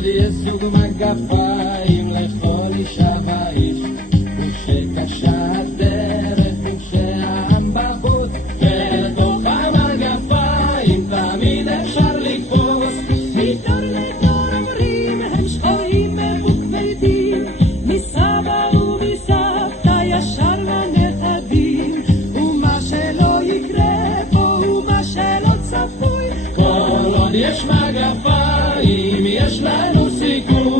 עוד יש סוג מגפיים לכל אישה ואיש, ושקשה הדרך ושהעם בחוץ, ולתוך המגפיים תמיד אפשר לקפוץ. מדור לדור אומרים הם שחורים וכבדים, מסבא ומסבתא ישר לנכדים, ומה שלא יקרה פה ומה שלא צפוי, כל עוד יש מגפיים יש לנו סיכוי.